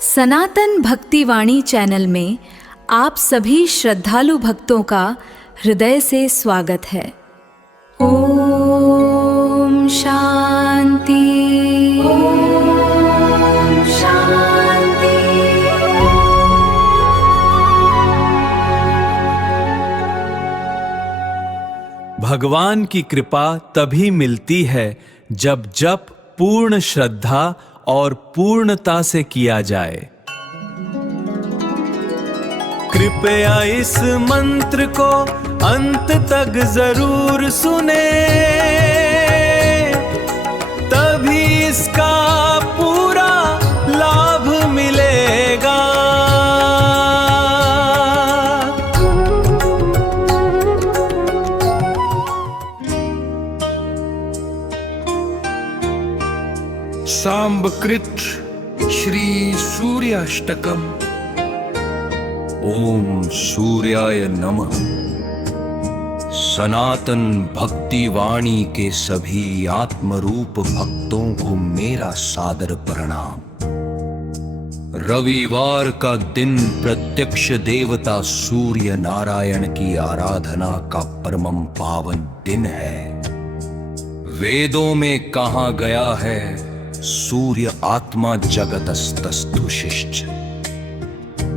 सनातन भक्तिवाणी channel में आप सभी श्रद्धालु भक्तों का हृदय से स्वागत है। ओम शांति, ओम शांति। भगवान की कृपा तभी मिलती है जब जप पूर्ण श्रद्धा और पूर्णता से किया जाए। कृपया इस मंत्र को अंत तक जरूर सुने, तभी इसका पूरा लाभ मिलेगा। सांबकृत श्री सूर्याष्टकम। ओम सूर्याय नमः। सनातन भक्ति वाणी के सभी आत्मरूप भक्तों को मेरा सादर प्रणाम। रविवार का दिन प्रत्यक्ष देवता सूर्य नारायण की आराधना का परम पावन दिन है। वेदों में कहा गया है, सूर्य आत्मा जगतस्तस्तु शिष्ट,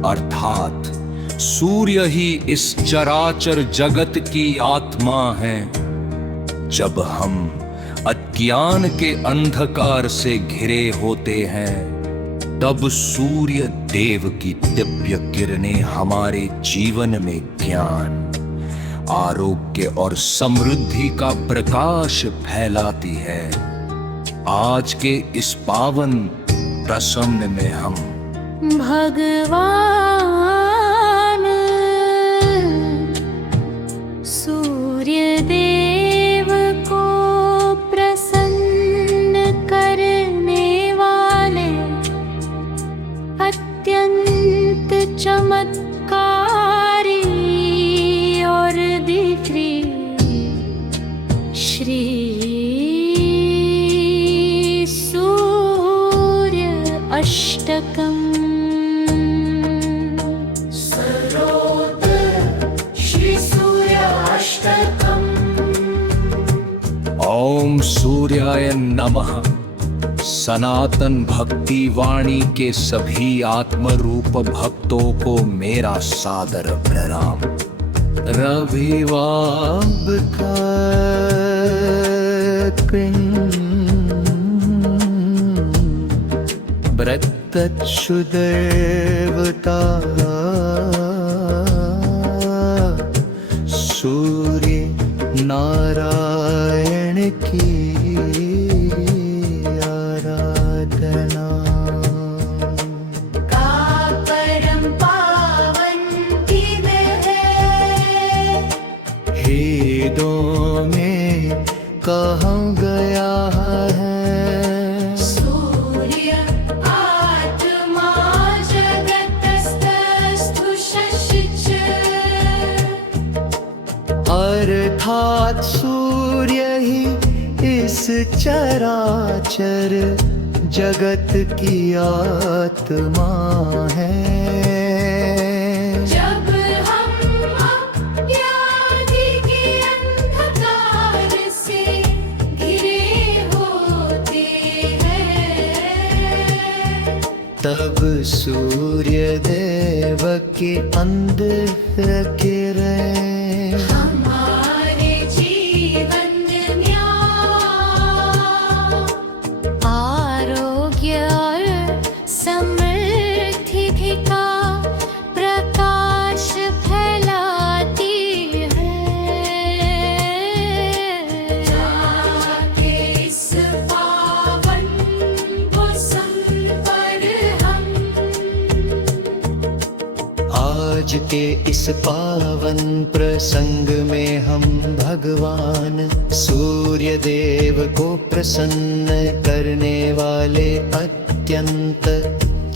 अर्थात सूर्य ही इस चराचर जगत की आत्मा है। जब हम अज्ञान के अंधकार से घिरे होते हैं, तब सूर्य देव की दिव्य किरणें हमारे जीवन में ज्ञान, आरोग्य और समृद्धि का प्रकाश फैलाती है। आज के इस पावन प्रसंग में हम भगवान सूर्य देव को प्रसन्न करने वाले अत्यंत चमत्कारी और दिव्य श्री अष्टकम। श्री सूर्य अष्टकम। ओम सूर्याय नमः। सनातन भक्ति वाणी के सभी आत्मरूप भक्तों को मेरा सादर प्रणाम। रविवार का प्रत्यक्ष देवता सूर्य नारायण की आराधना का परम पावन दिन है। वेदों में कहा गया है, अर्थात सूर्य ही इस चराचर जगत की आत्मा है। जब हम अज्ञान के अंधकार से घिरे होते हैं, तब सूर्य देव के अंदर किरण आज के इस पावन प्रसंग में हम भगवान सूर्य देव को प्रसन्न करने वाले अत्यंत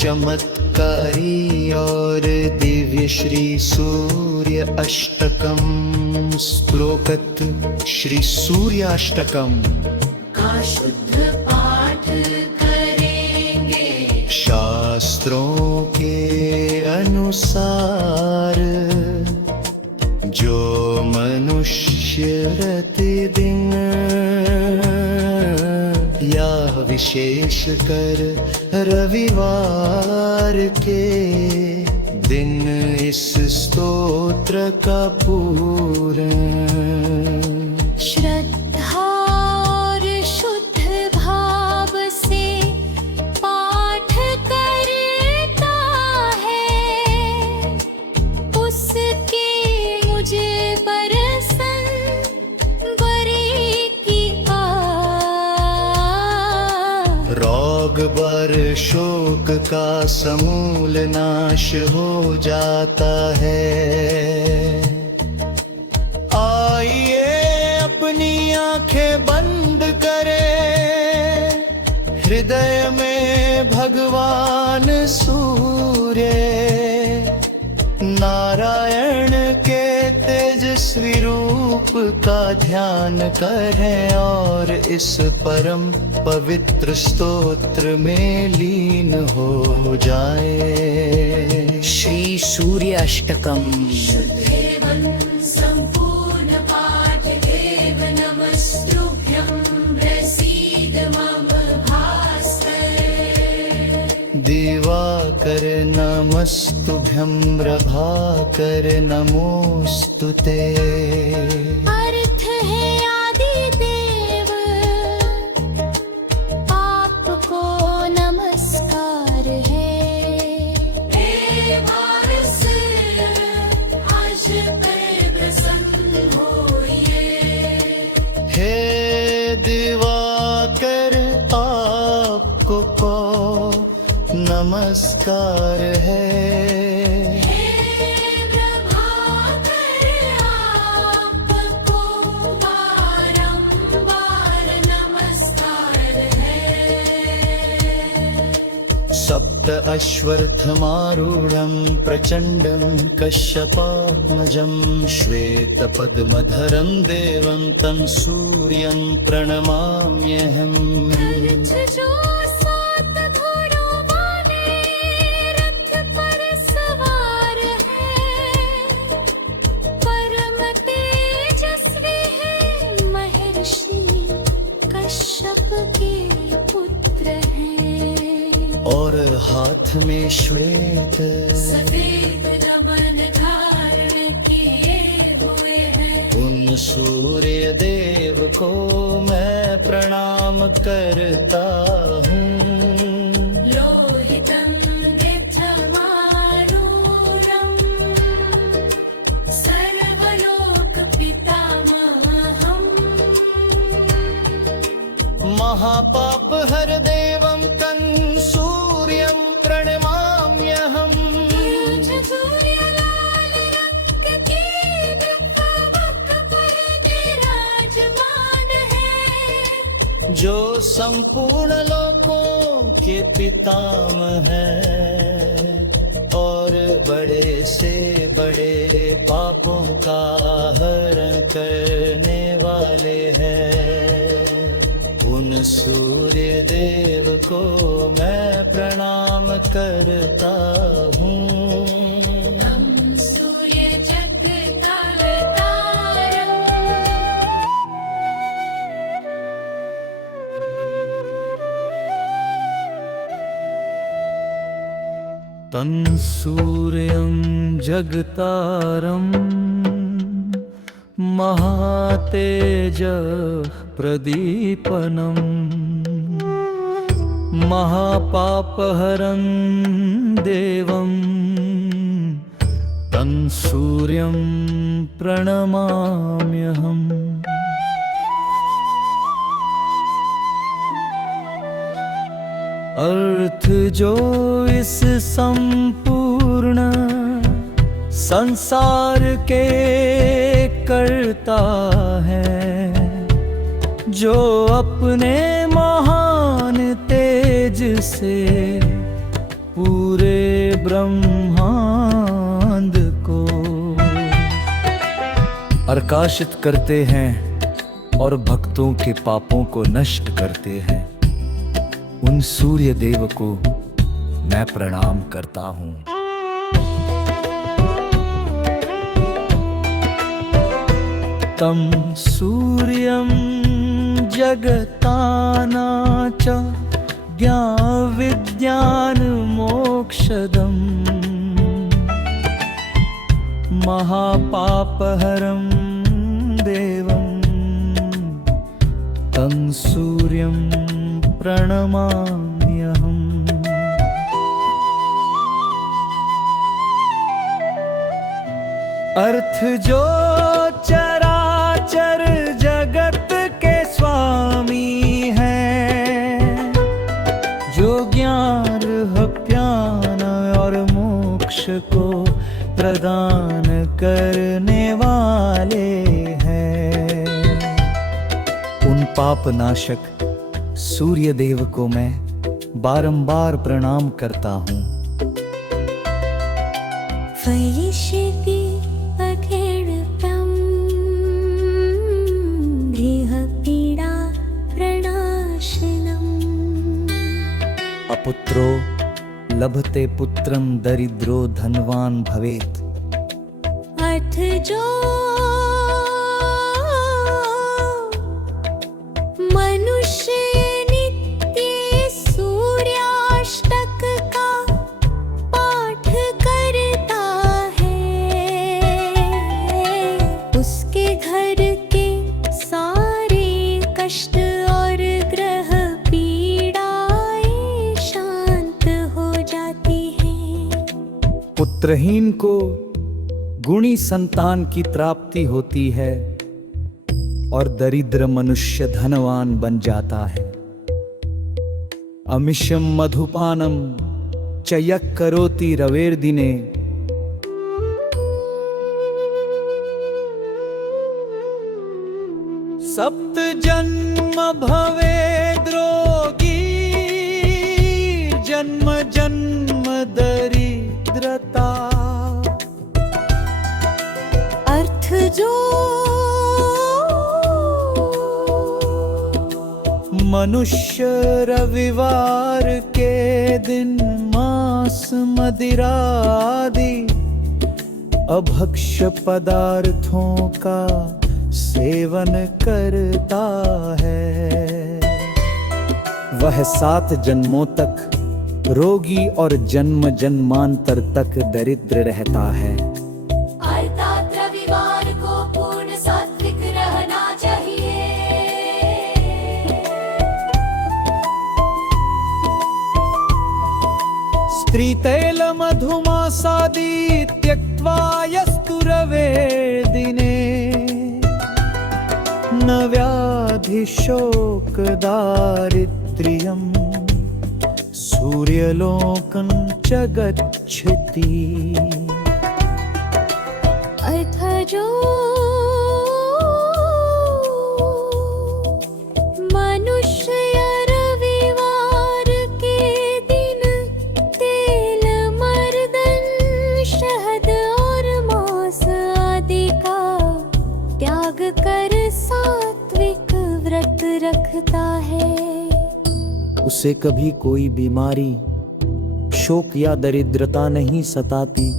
चमत्कारी और दिव्य श्री सूर्य अष्टकम स्तोत्रत श्री सूर्याष्टकम का शुद्ध पाठ करेंगे। शास्त्र शास्त्रों के अनुसार जो मनुष्य प्रतिदिन या विशेष कर रविवार के दिन इस स्तोत्र का पूर्ण श्रद्धा और शुद्ध भाव से पाठ करता है, उसके मुझे बरसन बरी की रोग बर शोक का समूल नाश हो जाता है। आइए अपनी आंखें बंद करें, हृदय में भगवान सूर्य नारायण के तेजस्वी रूप का ध्यान करें और इस परम पवित्र स्तोत्र में लीन हो जाए। श्री सूर्य अष्टकम। संपूर्ण पाठ देव नमस्तुभ्यं प्रसीद मम भास्कर। दिवाकर नमस्तुभ्यं प्रभाकर नमोस्तुते। अर्थ है आदि देव आपको नमस्कार है। आज पर प्रसन्न होइए। हे दिवाकर आपको नमस्कार है। सप्त अश्वत्थमारूढं प्रचण्डं कश्यपात्मजं श्वेतपद्मधरं देवं तं सूर्यं प्रणमाम्यहम्। जो सात घोड़ों वाले रथ पर सवार है, परम तेजस्वी है, महर्षि कश्यप के पुत्र हैं। और हाथ में श्वेत सफेद रवन धारण किए हुए हैं। उन सूर्य देव को मैं प्रणाम करता हूँ। लोहितं व्यथमारूढं सर्वलोक पितामहम्। महापाप हर देवं तं सूर्यं प्रणमाम्यहम्। सूर्यलाल रंग की नफवक पर विराजमान है। जो संपूर्ण लोकों के पितामह हैं और बड़े से बड़े पापों का हरण करने वाले हैं। उन सूर्य देव को मैं प्रणाम करता हूँ। तं सूर्य जगत्कर्तारम्। तं सूर्यं जगतारं महातेज प्रदीपनं महापापहरं देवं तं सूर्यं प्रणमाम्यहम्। अर्थ जो इस संपूर्ण संसार के करता है, जो अपने महान तेज से पूरे ब्रह्मांड को प्रकाशित करते हैं और भक्तों के पापों को नष्ट करते हैं। उन सूर्य देव को मैं प्रणाम करता हूँ। तं सूर्यं जगताना च ज्ञानविज्ञानमोक्षदम् महापापहरं देवं तं सूर्यं प्रणमाम्यहम्। अर्थ जो चराचर जगत के स्वामी हैं, जो ज्ञान ज्ञान और मोक्ष को प्रदान करने वाले हैं। उन पापनाशक सूर्य देव को मैं बारंबार प्रणाम करता हूँ। वैश्यति अखिलतं देहपीडा प्रणाशनम्। अपुत्रो लभते पुत्रं दरिद्रो धनवान भवेत्। अर्थ जो मनुष्य नित्य सूर्याष्टक का पाठ करता है, उसके घर के सारे कष्ट और ग्रह पीड़ाएं शांत हो जाती हैं। पुत्रहीन को गुणी संतान की प्राप्ति होती है और दरिद्र मनुष्य धनवान बन जाता है। अमिषम मधुपानम चयक करोति रवेर्दिने। सप्त जन्म भवेद्रोगी जन्म जन्म दरिद्रता। अर्थ जो मनुष्य रविवार के दिन मांस मदिरादि अभक्ष्य पदार्थों का सेवन करता है, वह 7 जन्मों तक रोगी और जन्म जन्मांतर तक दरिद्र रहता है। अर्थात रविवार को पूर्ण सात्विक रहना चाहिए। स्त्री तैल मधुमासादि त्यक्त्वा यस्तु रवेर्दिने न व्याधि शोक दारिद्र्यं सूर्यलोकं च गच्छति। अर्थ जो मनुष्य रविवार के दिन तेल मर्दन शहद और मांस आदि का त्याग कर सात्विक व्रत रखता है, उसे कभी कोई बीमारी शोक या दरिद्रता नहीं सताती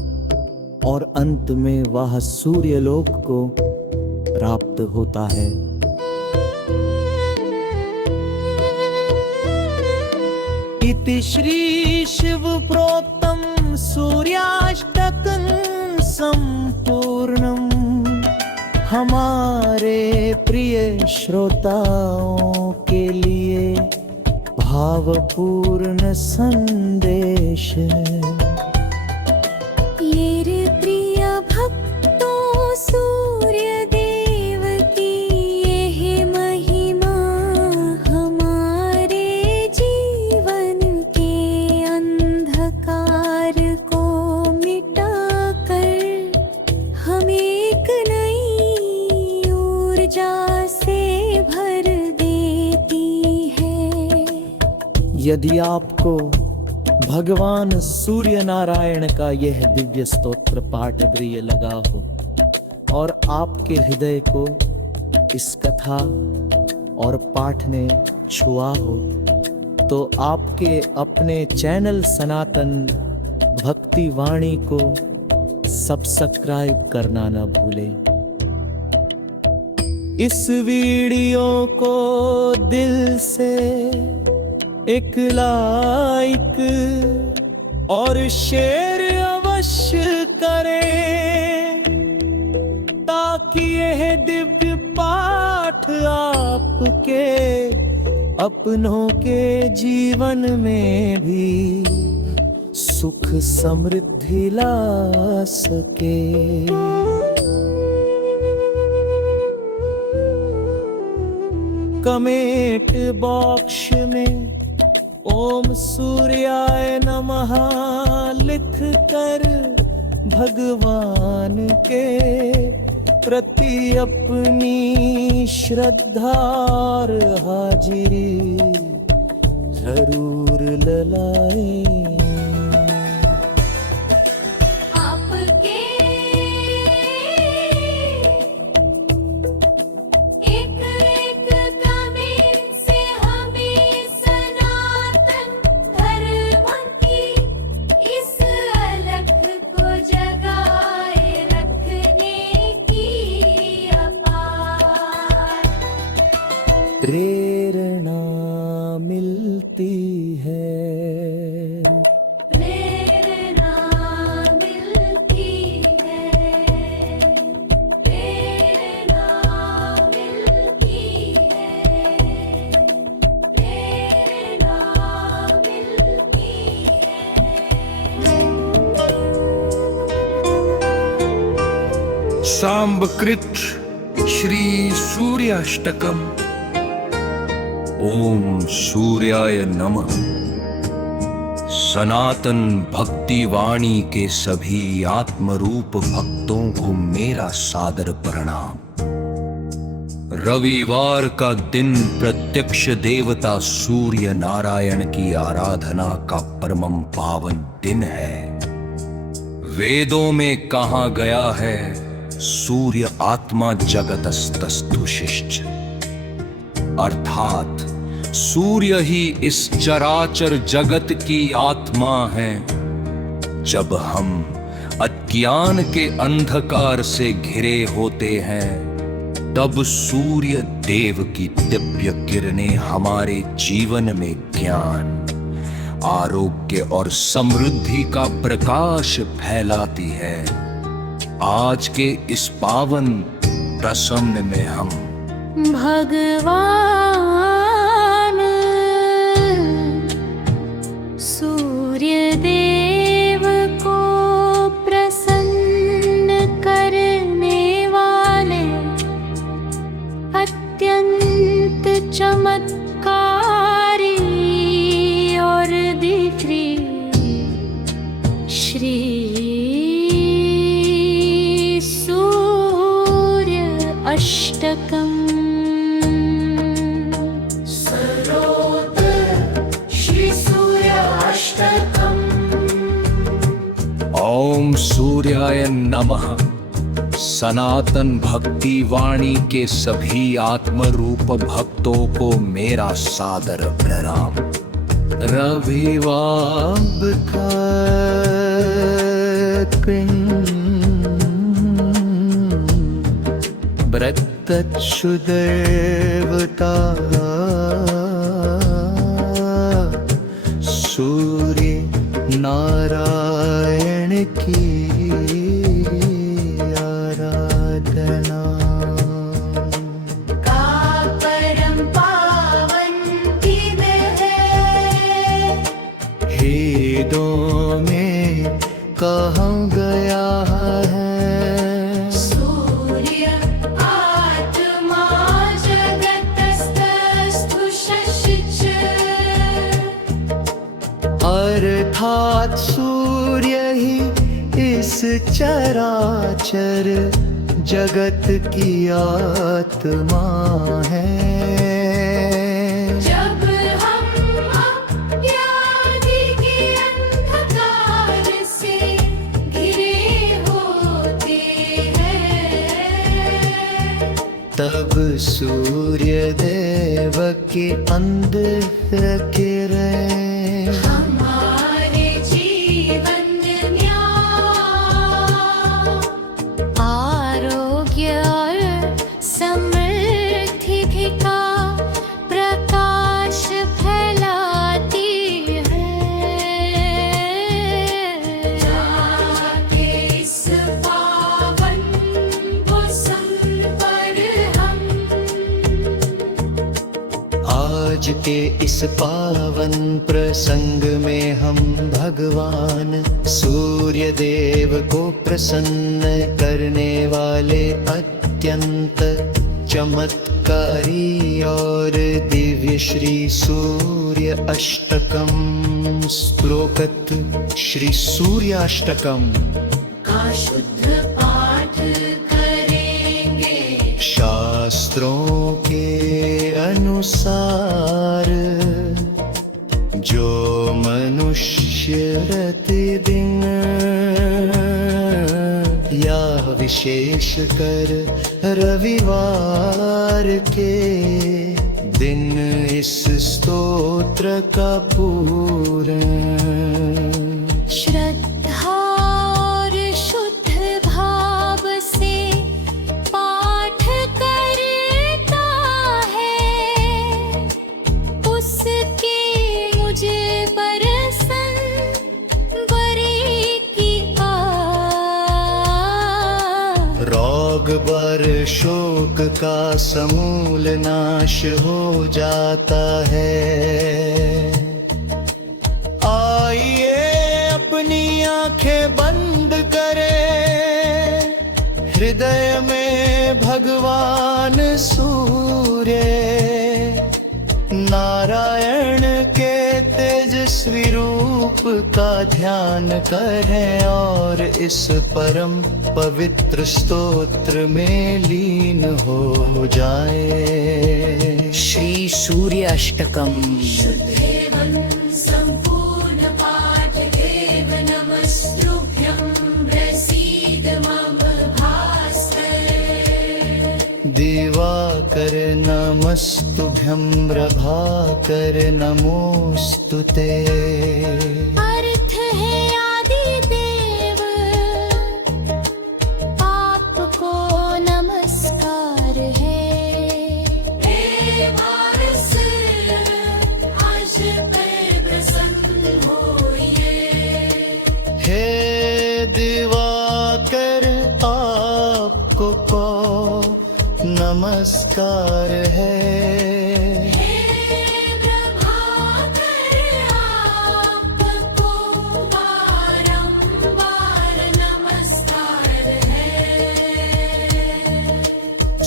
और अंत में वह सूर्यलोक को प्राप्त होता है। इति श्री शिव प्रोक्तम सूर्याष्टकं संपूर्णम। हमारे प्रिय श्रोताओं के लिए भावपूर्ण संदेश। ये प्रिय भक्तों सूर्य देव की यह महिमा हमारे जीवन के अंधकार को मिटाकर हमें एक नई ऊर्जा से भर देती है। यदि आपको भगवान सूर्य नारायण का यह दिव्य स्तोत्र पाठ प्रिय लगा हो और आपके हृदय को इस कथा और पाठ ने छुआ हो, तो आपके अपने चैनल सनातन भक्ति वाणी को सब्सक्राइब करना न भूलें। इस वीडियो को दिल से एक लाइक और शेयर अवश्य करें, ताकि यह दिव्य पाठ आपके अपनों के जीवन में भी सुख समृद्धि ला सके। कमेंट बॉक्स में ओम सूर्याय नमः लिख कर भगवान के प्रति अपनी श्रद्धा और हाजिरी जरूर ललाएं। आपके एक एक कमेंट से हमें सनातन धर्म की इस अलख को जगाए रखने की अपार प्रेरणा मिलती है। प्रेरणा मिलती है, प्रेरणा मिलती है, प्रेरणा मिलती है। सांबकृत श्री सूर्याष्टकम। ओम सूर्याय नमः। सनातन भक्ति वाणी के सभी आत्मरूप भक्तों को मेरा सादर प्रणाम। रविवार का दिन प्रत्यक्ष देवता सूर्य नारायण की आराधना का परमम पावन दिन है। वेदों में कहा गया है, सूर्य आत्मा जगतस्तस्तु शिष्ट, अर्थात सूर्य ही इस चराचर जगत की आत्मा है। जब हम अज्ञान के अंधकार से घिरे होते हैं, तब सूर्य देव की दिव्य किरणें हमारे जीवन में ज्ञान, आरोग्य और समृद्धि का प्रकाश फैलाती है। आज के इस पावन प्रसंग में हम भगवान सूर्य देव को प्रसन्न करने वाले अत्यंत चमत्कारी और दिव्य श्री सूर्य अष्टकम। ओम सूर्याय नमः। सनातन भक्ति वाणी के सभी आत्मरूप भक्तों को मेरा सादर प्रणाम। रविवार का प्रत्यक्ष देवता सूर्य नारायण की आराधना का परम पावन दिन है। वेदों में कहा गया है, सूर्य आत्मा जगतस्तस्तु शिष्ट, अर्थात सूर्य ही इस चराचर जगत की आत्मा है। जब हम अज्ञान के अंधकार से घिरे होते हैं, तब सूर्य देव की अंधकार आज के इस पावन प्रसंग में हम भगवान सूर्य देव को प्रसन्न करने वाले अत्यंत चमत्कारी और दिव्य श्री सूर्य अष्टकम स्त्रोकत श्री सूर्याष्टकम का शुद्ध पाठ करेंगे। शास्त्रों के अनुसार जो मनुष्य प्रतिदिन या विशेष कर रविवार के दिन इस स्तोत्र का पूर्ण श्रद्धा और शुद्ध भाव से पाठ करता है, उसके मुझे बरसन बरी की रोग बर शोक का समूल नाश हो जाता है। आइए अपनी आंखें बंद करें, हृदय में भगवान सूर्य नारायण के तेजस्वी रूप का ध्यान करें और इस परम पवित्र स्तोत्र में लीन हो जाए। श्री सूर्य अष्टकम शुद्धेवं सम्पूर्ण पाठ देव नमस्तुभ्यं प्रसीद मम भास्कर। दिवाकर नमस्तुभ्यं प्रभाकर नमोस्तुते। अर्थ है आदि देव आपको नमस्कार है। हे भारत आज पर प्रसन्न होइए। हे दिवाकर आपको नमस्कार है।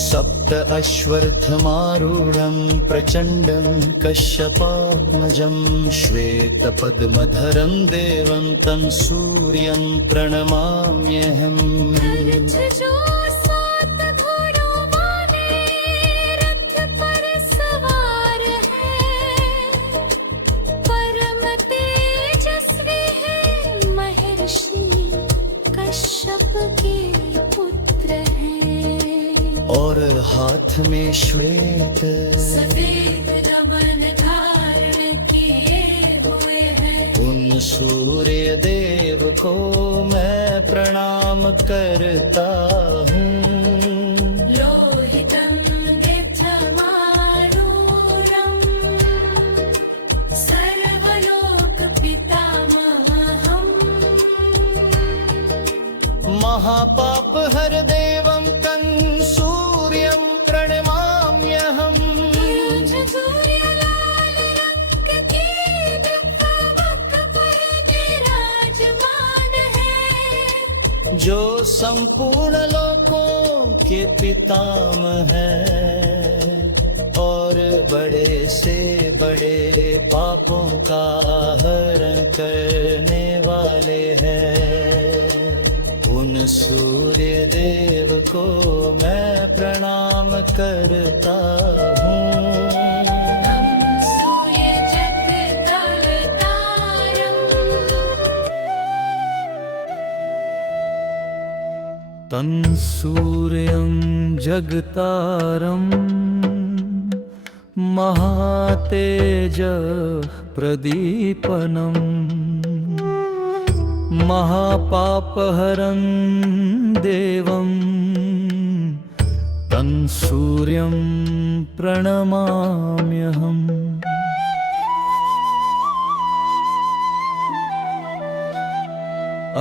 सप्त अश्वत्थमारूढं प्रचण्डं कश्यपात्मजं श्वेतपद्मधरं देवं तं सूर्यं प्रणमाम्यहम्। जो सात घोड़ों वाले रथ पर सवार है, परम तेजस्वी है, महर्षि कश्यप के पुत्र हैं। और हाथ में श्वेत सफेद रमन धारण किए हुए हैं। उन सूर्य देव को मैं प्रणाम करता हूँ। लोहितं नित्यमारूढं सर्वलोक पितामहम्। महापाप हर देवं तं सूर्यं प्रणमाम्यहम्। सूर्यलाल रंग की दिव्यवक् पर विराजमान है। जो संपूर्ण लोकों के पितामह हैं और बड़े से बड़े पापों का हरण करने वाले हैं। उन सूर्य देव को मैं प्रणाम करता हूँ। सूर्य जगत्कर्तारम्। तं सूर्यं जगतारं महातेज प्रदीपनं महापापहरं देवं तं सूर्यं प्रणमाम्यहम्।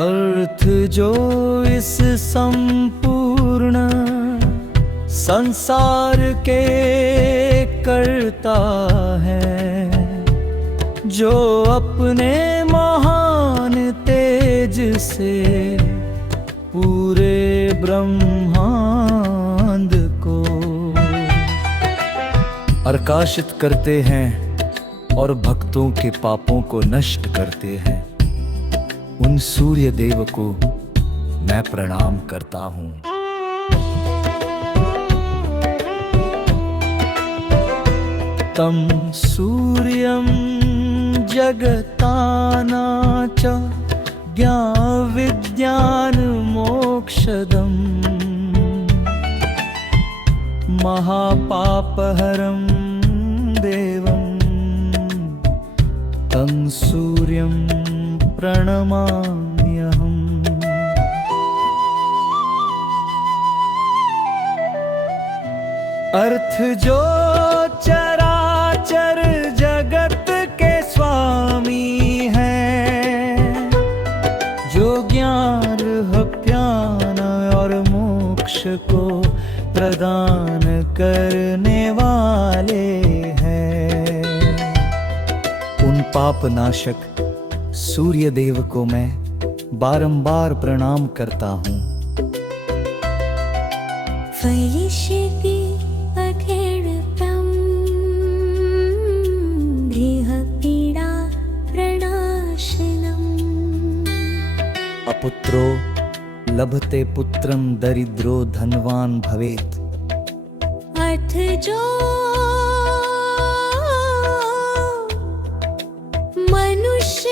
अर्थ जो इस संपूर्ण संसार के करता है, जो अपने महान तेज से पूरे ब्रह्मांड को प्रकाशित करते हैं और भक्तों के पापों को नष्ट करते हैं। उन सूर्य देव को मैं प्रणाम करता हूँ। तं सूर्यं जगताना च ज्ञानविज्ञानमोक्षदम् महापापहरं देवं तं सूर्यं प्रणमाम्यहम्। अर्थ जो चराचर जगत के स्वामी हैं, जो ज्ञान ज्ञान और मोक्ष को प्रदान करने वाले हैं। उन पाप नाशक सूर्य देव को मैं बारंबार प्रणाम करता हूँ। फलिष्यति अखेडतं देहपीडा प्रणाशनम्। अपुत्रो लभते पुत्रं दरिद्रो धनवान भवेत्। अर्थ जो मनुष्य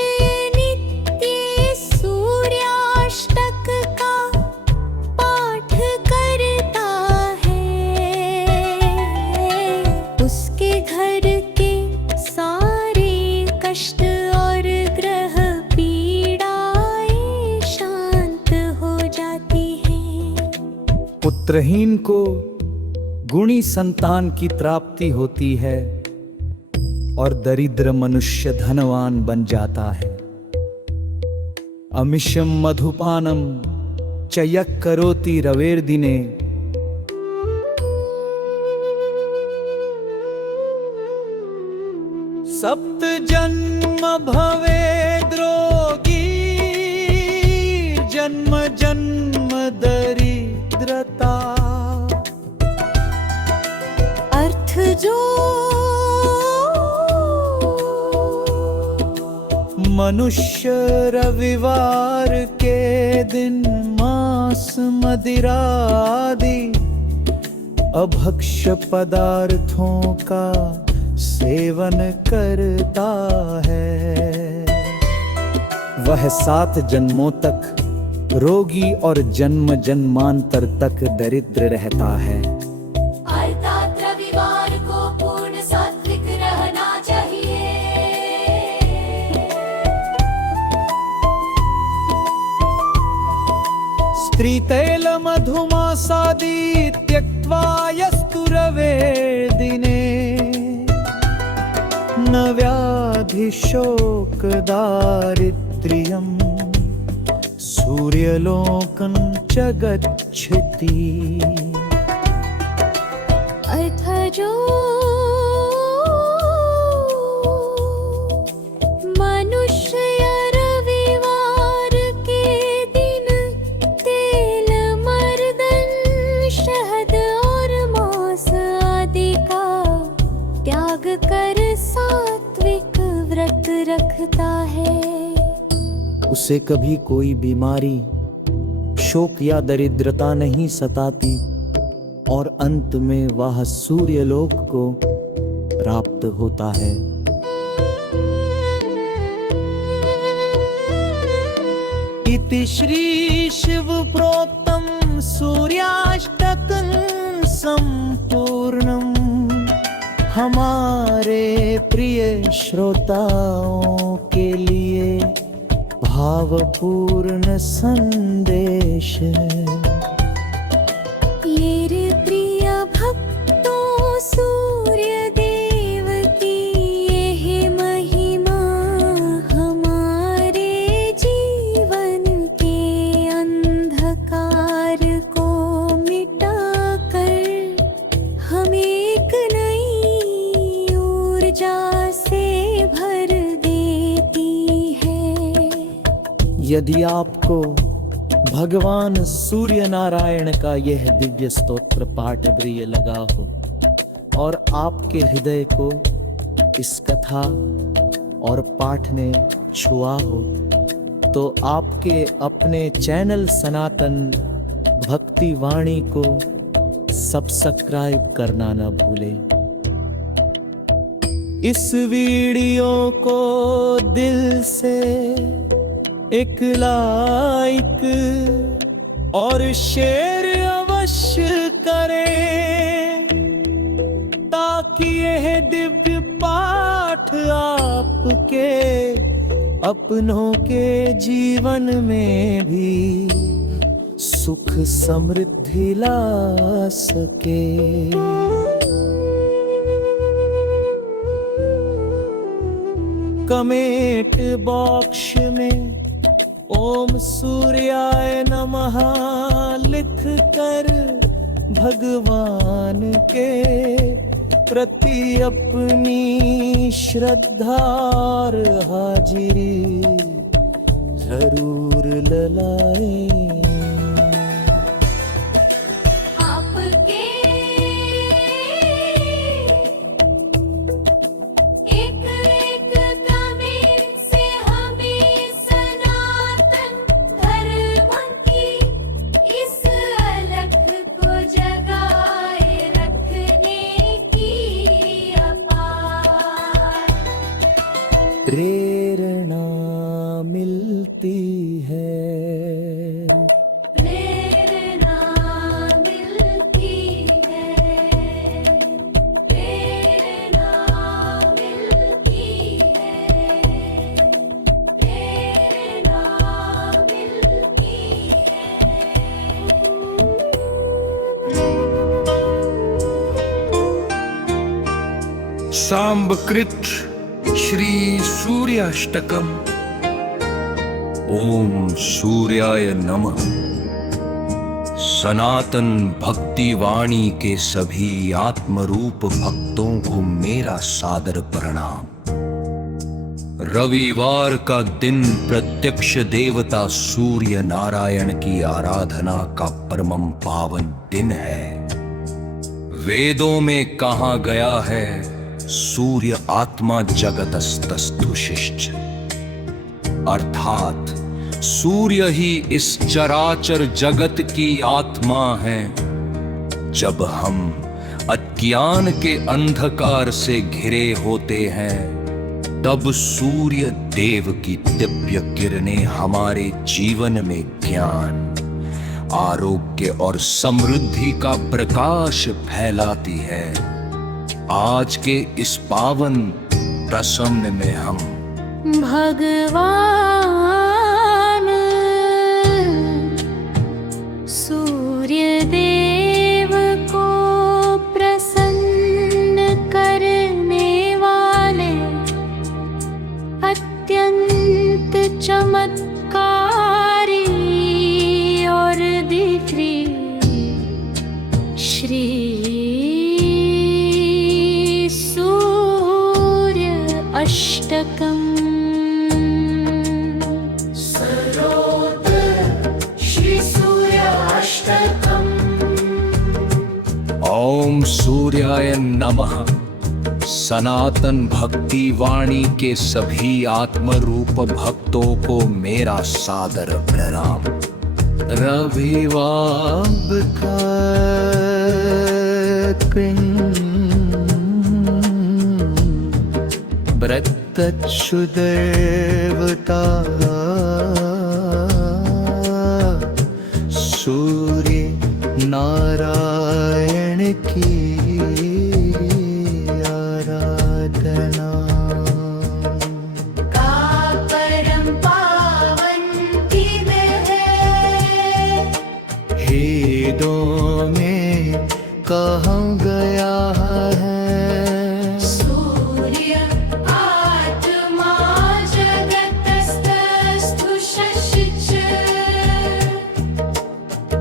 नित्य सूर्याष्टक का पाठ करता है, उसके घर के सारे कष्ट और ग्रह पीड़ाएं शांत हो जाती हैं। पुत्रहीन को गुणी संतान की प्राप्ति होती है और दरिद्र मनुष्य धनवान बन जाता है। अमिषम मधुपानम चयक करोति रवेर्दिने। सप्त जन्म भवेद्रोगी जन्म जन्म दरिद्रता। अर्थ जो मनुष्य रविवार के दिन मांस मदिरादि अभक्ष्य पदार्थों का सेवन करता है, वह 7 जन्मों तक रोगी और जन्म जन्मांतर तक दरिद्र रहता है। अर्थात रविवार को पूर्ण सात्विक रहना चाहिए। स्त्रीतैल मधुमासादि त्यक्त्वा यस्तु रवेदिने न व्याधि शोक दारिद्र्यम् सूर्यलोकं च गच्छति। अर्थ जो मनुष्य रविवार के दिन तेल मर्दन शहद और मांस आदि का त्याग कर सात्विक व्रत रखता है, उसे कभी कोई बीमारी शोक या दरिद्रता नहीं सताती और अंत में वह सूर्यलोक को प्राप्त होता है। इति श्री शिव प्रोक्तम सूर्याष्टकं संपूर्णम। हमारे प्रिय श्रोताओं के लिए भावपूर्ण संदेश है। ये प्रिय भक्तों सूर्य देव की यह महिमा हमारे जीवन के अंधकार को मिटाकर हमें एक नई यदि आपको भगवान सूर्य नारायण का यह दिव्य स्तोत्र पाठ प्रिय लगा हो और आपके हृदय को इस कथा और पाठ ने छुआ हो, तो आपके अपने चैनल सनातन भक्ति वाणी को सब्सक्राइब करना न भूलें। इस वीडियो को दिल से एक लाइक और शेयर अवश्य करें, ताकि यह दिव्य पाठ आपके अपनों के जीवन में भी सुख समृद्धि ला सके। कमेंट बॉक्स में ओम सूर्याय नमः लिख कर भगवान के प्रति अपनी श्रद्धा और हाजिरी जरूर ललाएं। आपके एक एक कमेंट से हमें सनातन धर्म की इस अलख को जगाए रखने की अपार प्रेरणा मिलती है। प्रेरणा मिलती है, प्रेरणा मिलती है, प्रेरणा मिलती है। सांबकृत श्री सूर्याष्टकम। ओम सूर्याय नमः। सनातन भक्ति वाणी के सभी आत्मरूप भक्तों को मेरा सादर प्रणाम। रविवार का दिन प्रत्यक्ष देवता सूर्य नारायण की आराधना का परमम पावन दिन है। वेदों में कहा गया है, सूर्य आत्मा जगतस्तस्तु शिष्ट, अर्थात सूर्य ही इस चराचर जगत की आत्मा है। जब हम अज्ञान के अंधकार से घिरे होते हैं, तब सूर्य देव की दिव्य किरणें हमारे जीवन में ज्ञान, आरोग्य और समृद्धि का प्रकाश फैलाती है। आज के इस पावन प्रसंग में हम भगवान सूर्य देव को प्रसन्न करने वाले अत्यंत चमत्कारी और दिव्य श्री अष्टकम। श्री सूर्य अष्टकम। ओम सूर्याय नमः। सनातन भक्ति वाणी के सभी आत्मरूप भक्तों को मेरा सादर प्रणाम। रविवार का प्रत्यक्ष देवता सूर्य नारायण की आराधना का परम पावन दिन है। वेदों में कहा गया है,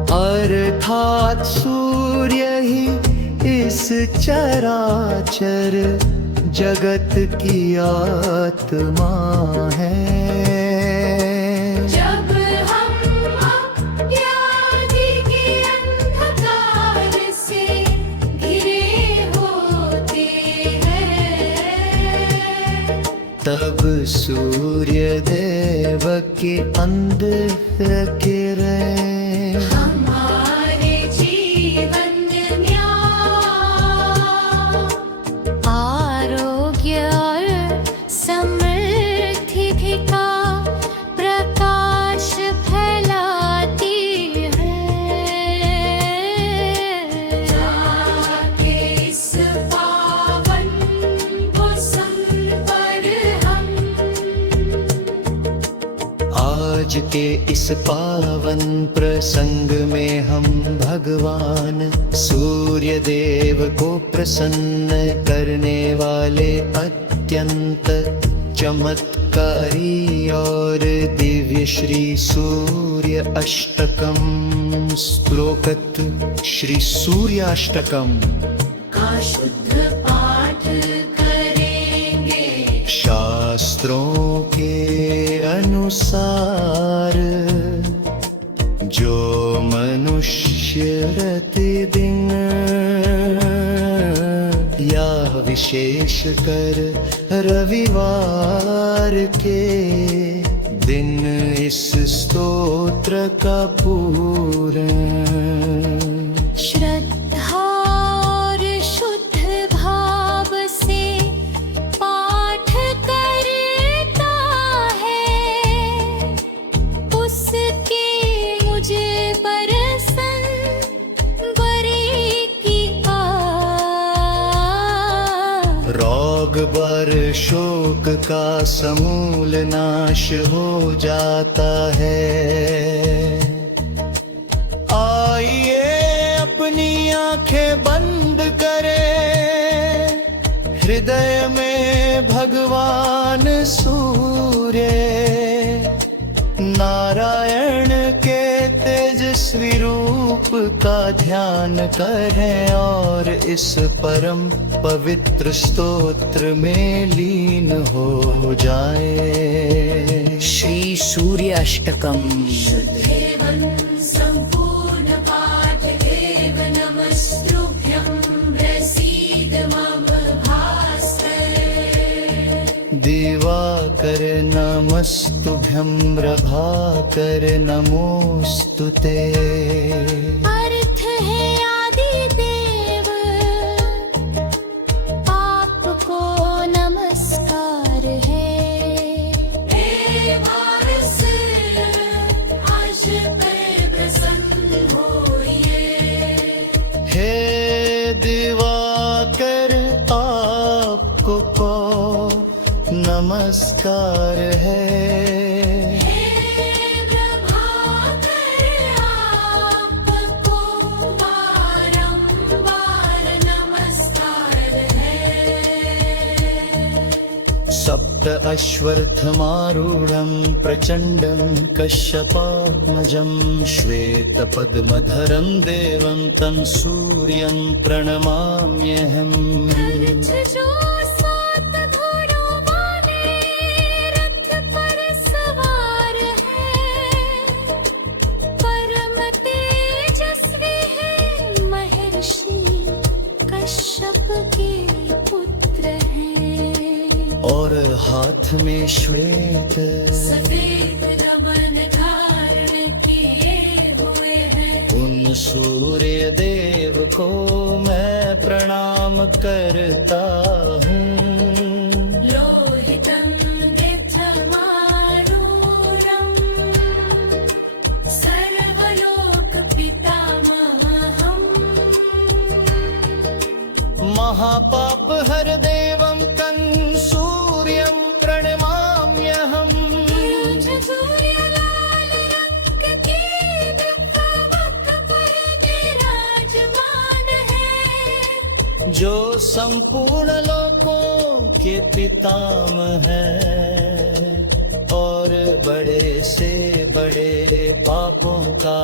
अर्थात सूर्य ही इस चराचर जगत की आत्मा है। जब सूर्य देव की अंधकार किरण हमारे जीवन में आरोग्य और समृद्धि का प्रकाश फैलाती है। जाके इस पावन मौसम पर हम आज के इस पावन प्रसंग में हम भगवान सूर्य देव को प्रसन्न करने वाले अत्यंत चमत्कारी और दिव्य श्री सूर्य अष्टकम स्तोत्रक श्री सूर्य अष्टकम का शुद्ध पाठ करेंगे। शास्त्रों के अनुसार जो मनुष्य प्रतिदिन या विशेष कर रविवार के दिन इस स्तोत्र का पूर्ण श्रद्धा और शुद्ध भाव से पाठ करता है, उसके मुझे बरसन बरे की रोग बर शोक का समूल नाश हो जाता है। आइए अपनी आंखें बंद करें, हृदय में भगवान सूर्य नारायण के तेजस्वी रूप का ध्यान करें और इस परम पवित्र स्तोत्र में लीन हो जाए। श्री सूर्य अष्टकम शुद्धेवं संपूर्ण पाठ देव नमस्तुभ्यं प्रसीद मम भास्कर। दिवाकर नमस्तुभ्यं प्रभाकर नमोस्तुते। अर्थ है आदि देव आपको नमस्कार है। हे भारत आज पर प्रसन्न होइए। हे दिवाकर आपको नमस्कार है। हे प्रभाकर आपको बारंबार नमस्कार है। सप्त अश्वत्थमारूढ़ं प्रचंडं कश्यपात्मजं श्वेतपद्मधरं देवं तं सूर्यं प्रणमाम्यहम्। जो सात घोड़ों वाले रथ पर सवार है, परम तेजस्वी है, महर्षि कश्यप के पुत्र हैं। और हाथ में श्वेत सफेद रवन धारण किए हुए हैं। उन सूर्य देव को मैं प्रणाम करता हूँ। लोहितं नेत्रमारूढं सर्वलोक पितामहम्। महापाप हर देवं तं सूर्यं प्रणमाम्यहम्। सूर्यलाल रंग की दिव्यवक् पर विराजमान है। जो संपूर्ण लोकों के पितामह हैं और बड़े से बड़े पापों का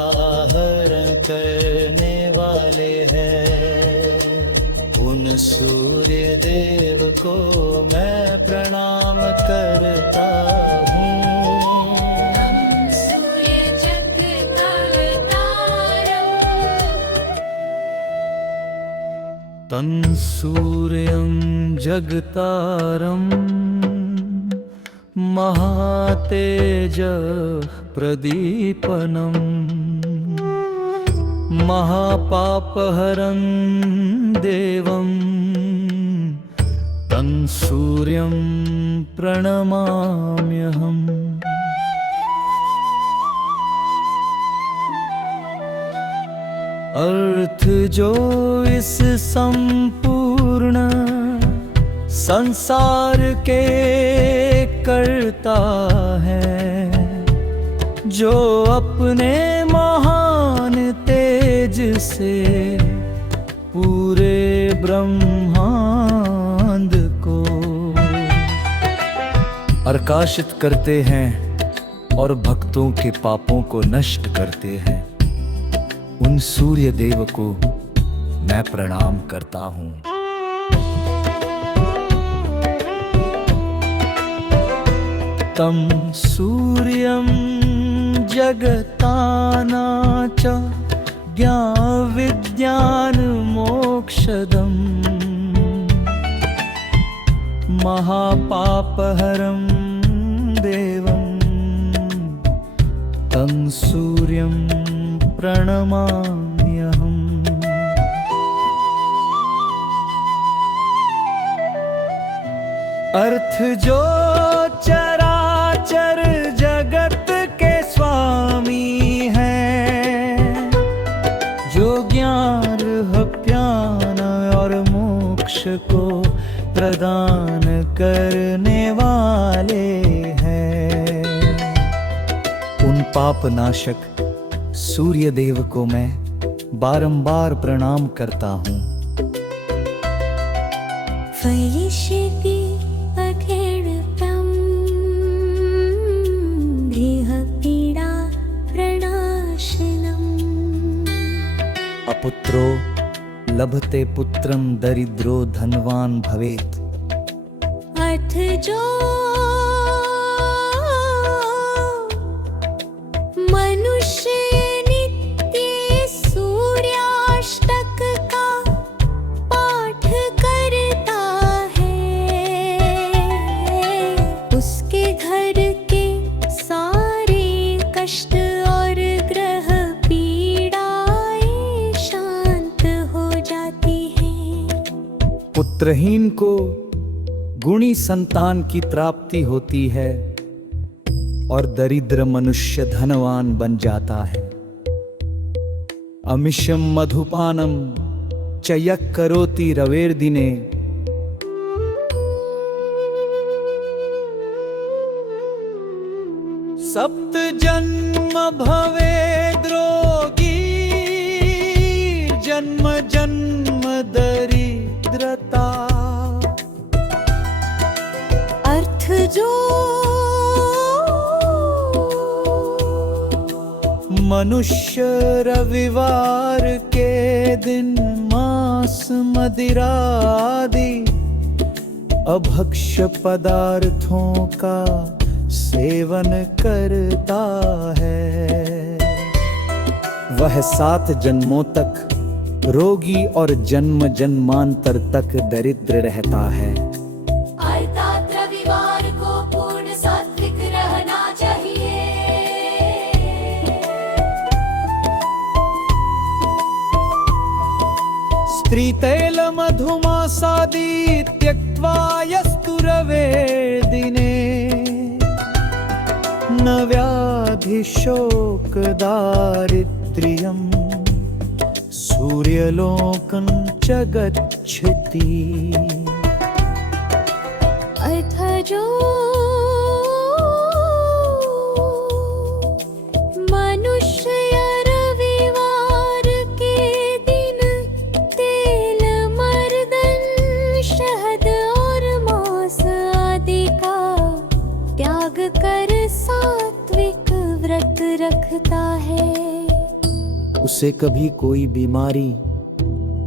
हरण करने वाले हैं। उन सूर्य देव को मैं प्रणाम करता हूँ। सूर्य जगतारं तं सूर्यं जगतारं महातेज प्रदीपनम् महापापहरं देवं तं सूर्यं प्रणमाम्यहम्। अर्थ जो इस संपूर्ण संसार के करता है, जो अपने महान तेज से पूरे ब्रह्मांड को प्रकाशित करते हैं और भक्तों के पापों को नष्ट करते हैं, उन सूर्य देव को मैं प्रणाम करता हूँ। तं सूर्यं जगताना च ज्ञानविज्ञानमोक्षदम् महापापहरं देवं तं सूर्यं प्रणमाम्यहम्। अर्थ जो चराचर जगत के स्वामी हैं, जो ज्ञान ज्ञान और मोक्ष को प्रदान करने वाले हैं, उन पाप नाशक सूर्य देव को मैं बारंबार प्रणाम करता हूँ। फयिष्यति अखेडतं देहपीडा प्रणाशनम्। अपुत्रो लभते पुत्रं दरिद्रो धनवान भवेत्। अर्थ जो मनुष्य नित्य सूर्याष्टक का पाठ करता है, उसके घर के सारे कष्ट और ग्रह पीड़ाएं शांत हो जाती हैं। पुत्रहीन को गुणी संतान की प्राप्ति होती है और दरिद्र मनुष्य धनवान बन जाता है। अमिषम मधुपानम चयक करोति रवेर्दिने। सप्त जन्म भवेद्रोगी जन्म जन्म दरिद्रता। अर्थ जो मनुष्य रविवार के दिन मांस मदिरा आदि अभक्ष्य पदार्थों का सेवन करता है, वह 7 जन्मों तक रोगी और जन्म जन्मांतर तक दरिद्र रहता है। अर्थात रविवार को पूर्ण सात्विक रहना चाहिए। स्त्रीतैल मधुमासादि त्यक्त्वा यस्तु रवेर्दिने न व्याधि शोक दारिद्र्यं सूर्यलोकं च गच्छति। अर्थ जो मनुष्य रविवार के दिन तेल मर्दन शहद और मांस आदि का त्याग कर सात्विक व्रत रखता है, उसे कभी कोई बीमारी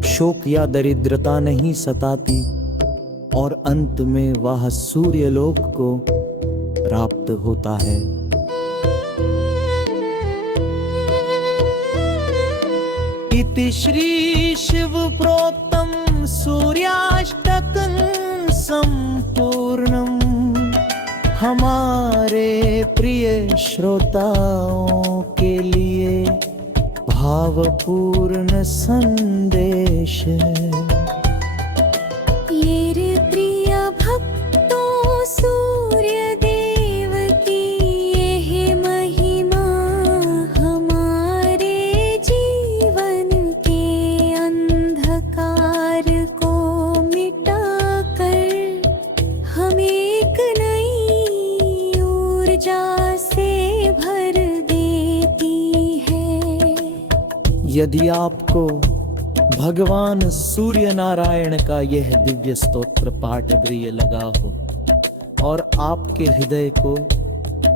शोक या दरिद्रता नहीं सताती और अंत में वह सूर्यलोक को प्राप्त होता है। इति श्री शिव प्रोक्तम सूर्याष्टकं संपूर्णम् हमारे प्रिय श्रोताओं के लिए भावपूर्ण संदेश है। ये रे प्रिय भक्तों, सूर्य देव की यह महिमा हमारे जीवन के अंधकार को मिटाकर हमें एक नई ऊर्जा से भर देती है। यदि आपको भगवान सूर्य नारायण का यह दिव्य स्तोत्र पाठ प्रिय लगा हो और आपके हृदय को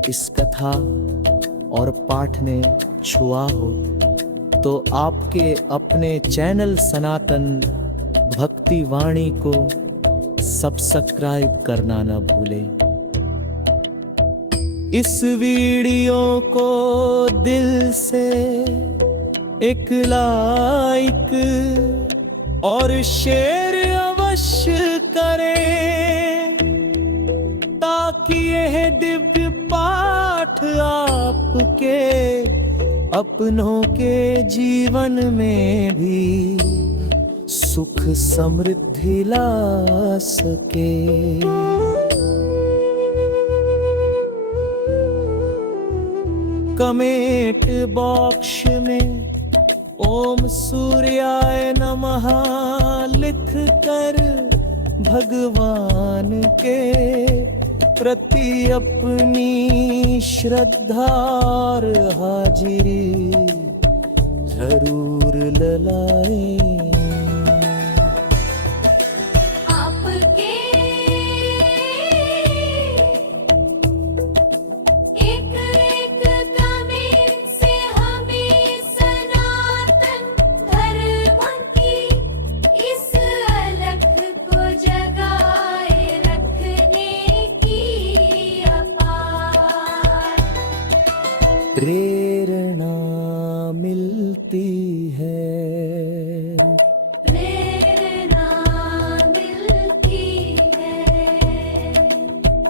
इस कथा और पाठ ने छुआ हो, तो आपके अपने चैनल सनातन भक्ति वाणी को सब्सक्राइब करना न भूलें। इस वीडियो को दिल से एक लाइक और शेयर अवश्य करें, ताकि यह दिव्य पाठ आपके अपनों के जीवन में भी सुख समृद्धि ला सके। कमेंट बॉक्स में ओम सूर्याय नमः लिख कर भगवान के प्रति अपनी श्रद्धा और हाजिरी जरूर ललाएं। आपके एक एक कमेंट से हमें सनातन धर्म की इस अलख को जगाए रखने की अपार प्रेरणा मिलती है। प्रेरणा मिलती है,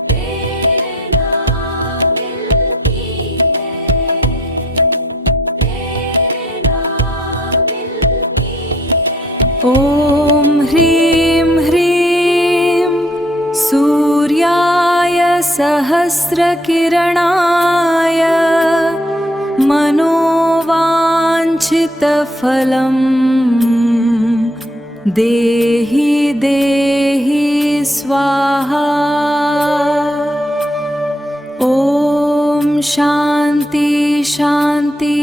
प्रेरणा मिलती है, प्रेरणा मिलती है। ॐ ह्रीं ह्रीं सूर्याय सहस्रकिरणाय मनोवाञ्छितफलम् देहि देहि स्वाहा। ॐ शान्ति शान्ति